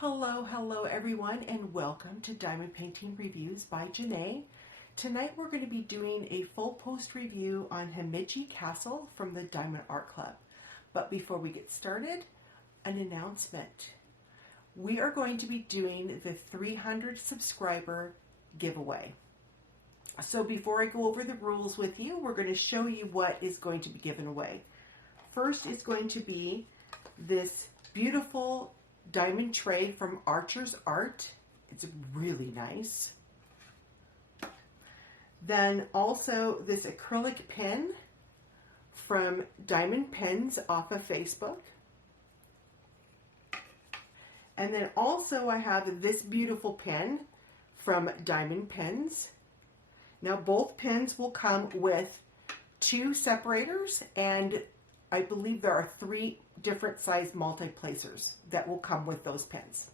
Hello everyone, and welcome to Diamond Painting Reviews by Jene. Tonight we're going to be doing a full post review on Himeji Castle from the Diamond Art Club. But before we get started, an announcement. We are going to be doing the 300 subscriber giveaway. So before I go over the rules with you, we're going to show you what is going to be given away. First is going to be this beautiful diamond tray from Archer's Art. It's really nice. Then also this acrylic pen from Diamond Pens off of Facebook. And then also I have this beautiful pen from Diamond Pens. Now both pens will come with 2 separators, and I believe there are 3 different size multi-placers that will come with those pens.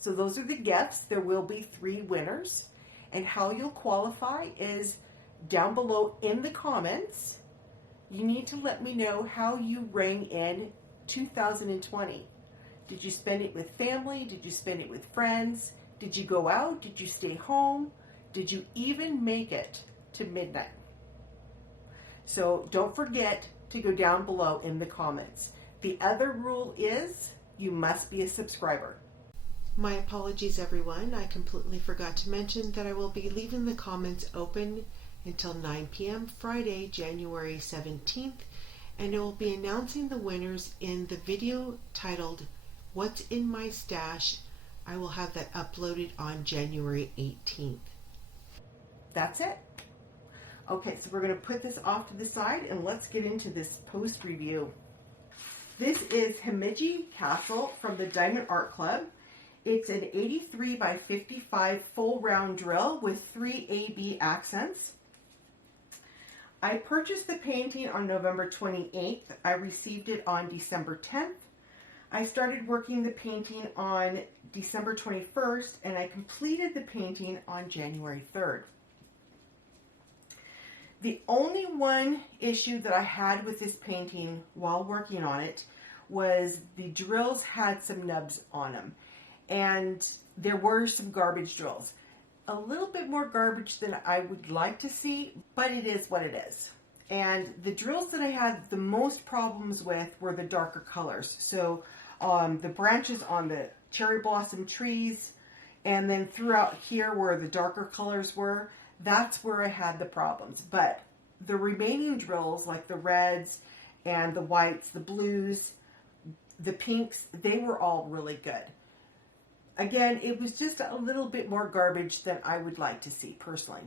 So those are the gifts. There will be 3 winners, and how you'll qualify is down below in the comments. You need to let me know how you rang in 2020. Did you spend it with family? Did you spend it with friends? Did you go out? Did you stay home? Did you even make it to midnight? So don't forget to go down below in the comments. The other rule is you must be a subscriber. My apologies everyone, I completely forgot to mention that I will be leaving the comments open until 9 p.m. Friday, January 17th, and I will be announcing the winners in the video titled What's in My Stash. I will have that uploaded on January 18th. That's it. Okay, so we're going to put this off to the side and let's get into this post review. This is Himeji Castle from the Diamond Art Club. It's an 83 by 55 full round drill with 3 AB accents. I purchased the painting on November 28th. I received it on December 10th. I started working the painting on December 21st, and I completed the painting on January 3rd. The only one issue that I had with this painting while working on it was the drills had some nubs on them, and there were some garbage drills. A little bit more garbage than I would like to see, but it is what it is. And the drills that I had the most problems with were the darker colors. So the branches on the cherry blossom trees, and then throughout here where the darker colors were, that's where I had the problems. But the remaining drills, like the reds and the whites, the blues, the pinks, they were all really good. Again, it was just a little bit more garbage than I would like to see personally.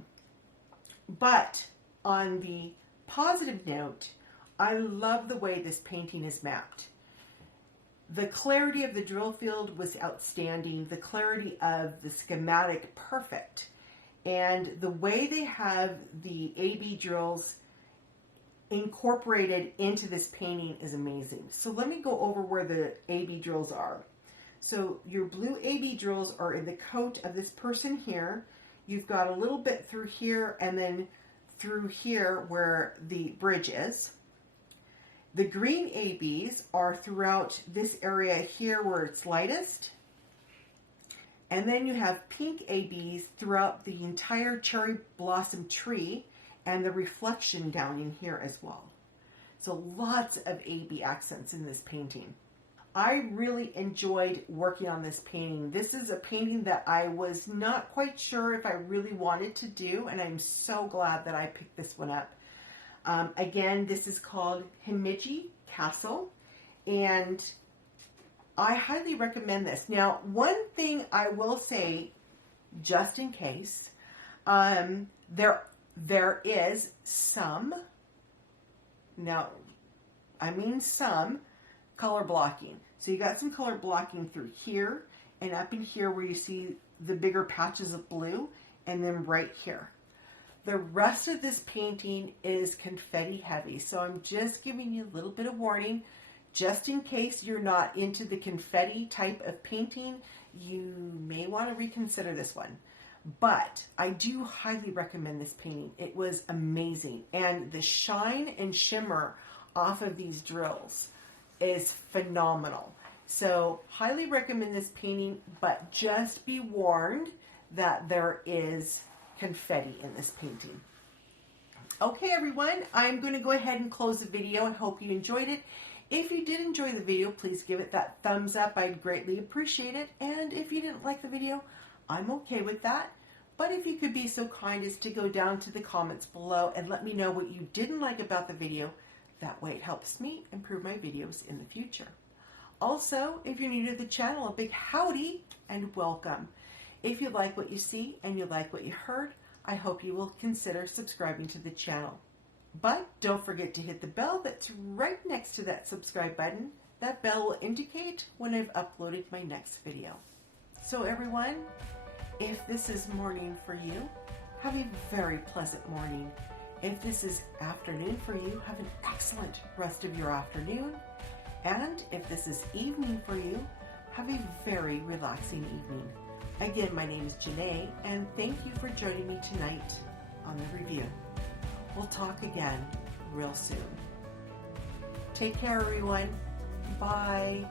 But on the positive note, I love the way this painting is mapped. The clarity of the drill field was outstanding. The clarity of the schematic, perfect. And the way they have the AB drills incorporated into this painting is amazing. So let me go over where the AB drills are. So your blue AB drills are in the coat of this person here. You've got a little bit through here and then through here where the bridge is. The green ABs are throughout this area here where it's lightest. And then you have pink ABs throughout the entire cherry blossom tree and the reflection down in here as well. So lots of AB accents in this painting. I really enjoyed working on this painting. This is a painting that I was not quite sure if I really wanted to do, and I'm so glad that I picked this one up. Again, this is called Himeji Castle, and I highly recommend this. Now, one thing I will say, just in case, there is some, now, I mean some, color blocking. So you got some color blocking through here and up in here where you see the bigger patches of blue, and then right here. The rest of this painting is confetti heavy, so I'm just giving you a little bit of warning. Just in case you're not into the confetti type of painting, you may want to reconsider this one. But I do highly recommend this painting. It was amazing. And the shine and shimmer off of these drills is phenomenal. So highly recommend this painting, but just be warned that there is confetti in this painting. Okay, everyone, I'm going to go ahead and close the video. I hope you enjoyed it. If you did enjoy the video, please give it that thumbs up. I'd greatly appreciate it. And if you didn't like the video, I'm okay with that. But if you could be so kind as to go down to the comments below and let me know what you didn't like about the video, that way it helps me improve my videos in the future. Also, if you're new to the channel, a big howdy and welcome. If you like what you see and you like what you heard, I hope you will consider subscribing to the channel. But don't forget to hit the bell that's right next to that subscribe button. That bell will indicate when I've uploaded my next video. So everyone, if this is morning for you, have a very pleasant morning. If this is afternoon for you, have an excellent rest of your afternoon. And if this is evening for you, have a very relaxing evening. Again, my name is Jene, and thank you for joining me tonight on the review. We'll talk again real soon. Take care, everyone. Bye.